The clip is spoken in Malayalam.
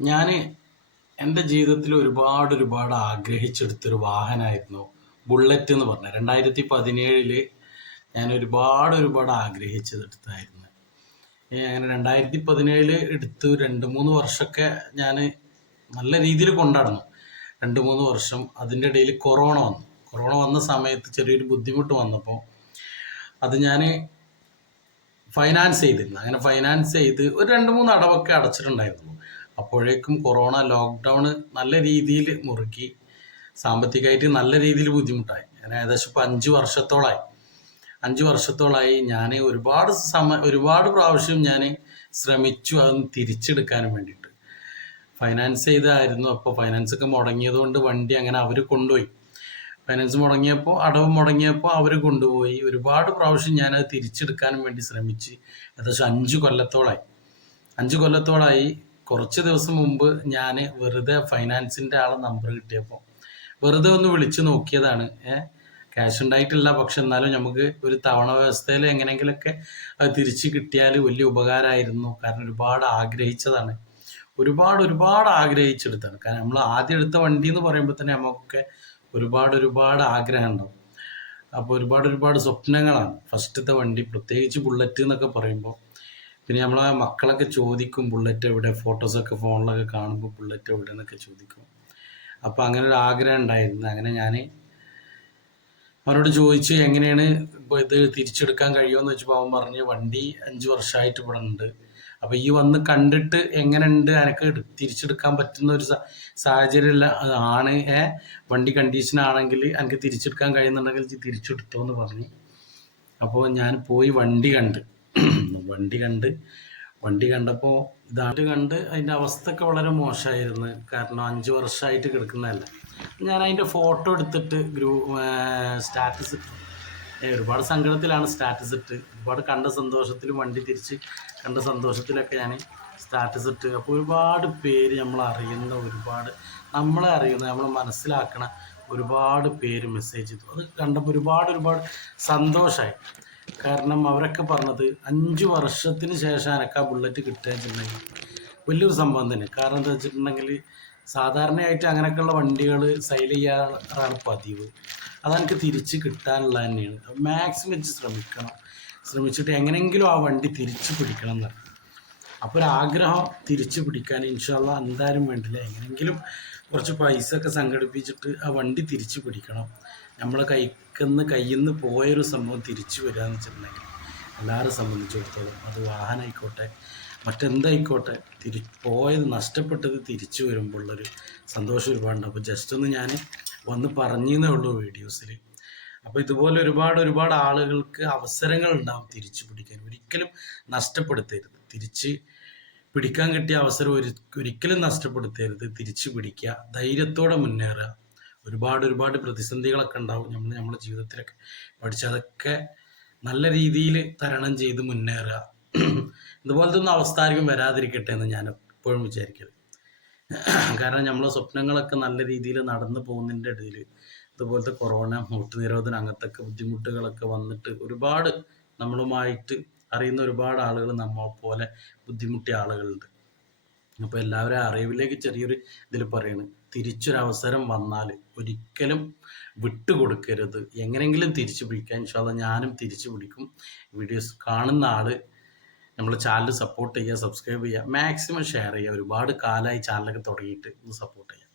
ഞാൻ എൻ്റെ ജീവിതത്തിൽ ഒരുപാട് ആഗ്രഹിച്ചെടുത്തൊരു വാഹനമായിരുന്നു ബുള്ളറ്റ് എന്ന് പറഞ്ഞത്. 2017 ഞാൻ ഒരുപാട് ആഗ്രഹിച്ചെടുത്തായിരുന്നു. അങ്ങനെ 2017 എടുത്ത് 2-3 വർഷമൊക്കെ ഞാൻ നല്ല രീതിയിൽ കൊണ്ടാടുന്നു. 2-3 വർഷം. അതിൻ്റെ ഇടയിൽ കൊറോണ വന്ന സമയത്ത് ചെറിയൊരു ബുദ്ധിമുട്ട് വന്നപ്പോൾ അത് ഞാൻ ഫൈനാൻസ് ചെയ്തിരുന്നു. അങ്ങനെ ഫൈനാൻസ് ചെയ്ത് ഒരു 2-3 അടവൊക്കെ അടച്ചിട്ടുണ്ടായിരുന്നു. അപ്പോഴേക്കും കൊറോണ ലോക്ക്ഡൗൺ നല്ല രീതിയിൽ മുറുക്കി, സാമ്പത്തികമായിട്ട് നല്ല രീതിയിൽ ബുദ്ധിമുട്ടായി. ഞാൻ ഏകദേശം ഇപ്പോൾ 5 വർഷത്തോളായി ഞാൻ ഒരുപാട് പ്രാവശ്യം ഞാൻ ശ്രമിച്ചു അതൊന്ന് തിരിച്ചെടുക്കാൻ വേണ്ടിയിട്ട്. ഫൈനാൻസ് ചെയ്തായിരുന്നു. അപ്പോൾ ഫൈനാൻസൊക്കെ മുടങ്ങിയത് കൊണ്ട് വണ്ടി അങ്ങനെ അവർ കൊണ്ടുപോയി. ഫൈനാൻസ് മുടങ്ങിയപ്പോൾ, അടവ് മുടങ്ങിയപ്പോൾ അവർ കൊണ്ടുപോയി. ഒരുപാട് പ്രാവശ്യം ഞാനത് തിരിച്ചെടുക്കാൻ വേണ്ടി ശ്രമിച്ച് ഏകദേശം 5 കൊല്ലത്തോളായി. കുറച്ച് ദിവസം മുമ്പ് ഞാൻ വെറുതെ ഫൈനാൻസിൻ്റെ ആളെ നമ്പർ കിട്ടിയപ്പോൾ വെറുതെ ഒന്ന് വിളിച്ചു നോക്കിയതാണ്. ക്യാഷ് ഉണ്ടായിട്ടില്ല, പക്ഷെ എന്നാലും നമുക്ക് ഒരു തവണ വ്യവസ്ഥയിൽ എങ്ങനെയെങ്കിലുമൊക്കെ അത് തിരിച്ച് കിട്ടിയാൽ വലിയ ഉപകാരമായിരുന്നു. കാരണം ഒരുപാട് ആഗ്രഹിച്ചതാണ്, ഒരുപാട് ആഗ്രഹിച്ചെടുത്താണ്. കാരണം നമ്മൾ ആദ്യം എടുത്ത വണ്ടി എന്ന് പറയുമ്പോൾ തന്നെ നമുക്കൊക്കെ ഒരുപാട് ആഗ്രഹം ഉണ്ടാവും. അപ്പോൾ ഒരുപാട് സ്വപ്നങ്ങളാണ് ഫസ്റ്റത്തെ വണ്ടി, പ്രത്യേകിച്ച് ബുള്ളറ്റ് എന്നൊക്കെ പറയുമ്പോൾ. പിന്നെ നമ്മളെ മക്കളൊക്കെ ചോദിക്കും ബുള്ളറ്റ് എവിടെ, ഫോട്ടോസൊക്കെ ഫോണിലൊക്കെ കാണുമ്പോൾ ബുള്ളറ്റ് എവിടെ എന്നൊക്കെ ചോദിക്കും. അപ്പോൾ അങ്ങനെ ഒരു ആഗ്രഹം ഉണ്ടായിരുന്നു. അങ്ങനെ ഞാൻ അവനോട് ചോദിച്ച് എങ്ങനെയാണ് ഇപ്പോൾ ഇത് തിരിച്ചെടുക്കാൻ കഴിയുമെന്ന് വെച്ചപ്പോൾ അവൻ പറഞ്ഞ് വണ്ടി 5 വർഷമായിട്ട് ഇവിടെ ഉണ്ട്. അപ്പോൾ ഈ വന്ന് കണ്ടിട്ട് എങ്ങനെയുണ്ട്, എനിക്ക് തിരിച്ചെടുക്കാൻ പറ്റുന്ന ഒരു സാഹചര്യമില്ല ആണ്. വണ്ടി കണ്ടീഷൻ ആണെങ്കിൽ എനിക്ക് തിരിച്ചെടുക്കാൻ കഴിയുന്നുണ്ടെങ്കിൽ തിരിച്ചെടുത്തോ എന്ന് പറഞ്ഞ്. അപ്പോൾ ഞാൻ പോയി വണ്ടി കണ്ടപ്പോൾ അതിൻ്റെ അവസ്ഥയൊക്കെ വളരെ മോശമായിരുന്നു. കാരണം 5 വർഷമായിട്ട് കിടക്കുന്നതല്ല. ഞാൻ അതിൻ്റെ ഫോട്ടോ എടുത്തിട്ട് സ്റ്റാറ്റസ് ഇട്ടു. ഒരുപാട് സങ്കടത്തിലാണ് സ്റ്റാറ്റസ് ഇട്ട്. ഒരുപാട് വണ്ടി തിരിച്ച് കണ്ട സന്തോഷത്തിലൊക്കെ ഞാൻ സ്റ്റാറ്റസ് ഇട്ട്. അപ്പോൾ ഒരുപാട് പേര് നമ്മളെ അറിയുന്ന നമ്മളെ മനസ്സിലാക്കണ ഒരുപാട് പേര് മെസ്സേജ് ചെയ്തു. അത് കണ്ടപ്പോൾ ഒരുപാട് സന്തോഷമായി. കാരണം അവരൊക്കെ പറഞ്ഞത് 5 വർഷത്തിന് ശേഷം എനിക്ക് ആ ബുള്ളറ്റ് കിട്ടുക വെച്ചിട്ടുണ്ടെങ്കിൽ വലിയൊരു സംഭവം തന്നെ. കാരണം എന്താ വെച്ചിട്ടുണ്ടെങ്കിൽ സാധാരണയായിട്ട് അങ്ങനെയൊക്കെയുള്ള വണ്ടികൾ സെയിൽ ചെയ്യാറാണ് പതിവ്. അതെനിക്ക് തിരിച്ച് കിട്ടാനുള്ള തന്നെയാണ്. മാക്സിമം ശ്രമിച്ചിട്ട് എങ്ങനെയെങ്കിലും ആ വണ്ടി തിരിച്ച് പിടിക്കണം എന്നാണ്. അപ്പോൾ ഒരാഗ്രഹം തിരിച്ച് പിടിക്കാൻ ഇൻഷാ അല്ലാഹ് എന്തായാലും വേണ്ടില്ല, എങ്ങനെയെങ്കിലും കുറച്ച് പൈസ ഒക്കെ സംഘടിപ്പിച്ചിട്ട് ആ വണ്ടി തിരിച്ച് പിടിക്കണം. നമ്മളെ കയ്യിൽ നിന്ന് പോയൊരു സംഭവം തിരിച്ചു വരിക എന്ന് വെച്ചിട്ടുണ്ടെങ്കിൽ എല്ലാവരും സംബന്ധിച്ചിടത്തോളം അത് വാഹനമായിക്കോട്ടെ മറ്റെന്തായിക്കോട്ടെ, നഷ്ടപ്പെട്ടത് തിരിച്ചു വരുമ്പോഴുള്ളൊരു സന്തോഷം ഒരുപാടുണ്ട്. അപ്പോൾ ജസ്റ്റ് ഒന്ന് ഞാൻ വന്ന് പറഞ്ഞേ ഉള്ളൂ വീഡിയോസിൽ. അപ്പോൾ ഇതുപോലെ ഒരുപാട് ആളുകൾക്ക് അവസരങ്ങൾ ഉണ്ടാവും തിരിച്ചു പിടിക്കാൻ. ഒരിക്കലും നഷ്ടപ്പെടുത്തരുത്. തിരിച്ച് പിടിക്കാൻ കിട്ടിയ അവസരം ഒരിക്കലും നഷ്ടപ്പെടുത്തരുത്. തിരിച്ചു പിടിക്കുക, ധൈര്യത്തോടെ മുന്നേറുക. ഒരുപാട് പ്രതിസന്ധികളൊക്കെ ഉണ്ടാവും നമ്മുടെ ജീവിതത്തിലൊക്കെ. അതൊക്കെ നല്ല രീതിയിൽ തരണം ചെയ്ത് മുന്നേറുക. ഇതുപോലത്തെ ഒന്നും അവസ്ഥ ആർക്കും വരാതിരിക്കട്ടെ എന്ന് ഞാൻ എപ്പോഴും വിചാരിക്കരുത്. കാരണം നമ്മളെ സ്വപ്നങ്ങളൊക്കെ നല്ല രീതിയിൽ നടന്നു പോകുന്നതിൻ്റെ ഇടയിൽ ഇതുപോലത്തെ കൊറോണ, നോട്ട് നിരോധനം, അങ്ങനത്തെ ബുദ്ധിമുട്ടുകളൊക്കെ വന്നിട്ട് ഒരുപാട് നമ്മളുമായിട്ട് അറിയുന്ന ഒരുപാട് ആളുകൾ നമ്മളെ പോലെ ബുദ്ധിമുട്ടിയ ആളുകളുണ്ട്. അപ്പോൾ എല്ലാവരും അറിവിലേക്ക് ചെറിയൊരു ഇതിൽ പറയുന്നത്, തിരിച്ചൊരവസരം വന്നാൽ ഒരിക്കലും വിട്ടുകൊടുക്കരുത്. എങ്ങനെയെങ്കിലും തിരിച്ചു പിടിക്കാൻ ഇൻഷാ അല്ലാഹ് ഞാനും തിരിച്ചു പിടിക്കും. വീഡിയോസ് കാണുന്ന ആൾ നമ്മളെ ചാനൽ സപ്പോർട്ട് ചെയ്യുക, സബ്സ്ക്രൈബ് ചെയ്യുക, മാക്സിമം ഷെയർ ചെയ്യുക. ഒരുപാട് കാലമായി ചാനലൊക്കെ തുടങ്ങിയിട്ട് ഒന്ന് സപ്പോർട്ട് ചെയ്യുക.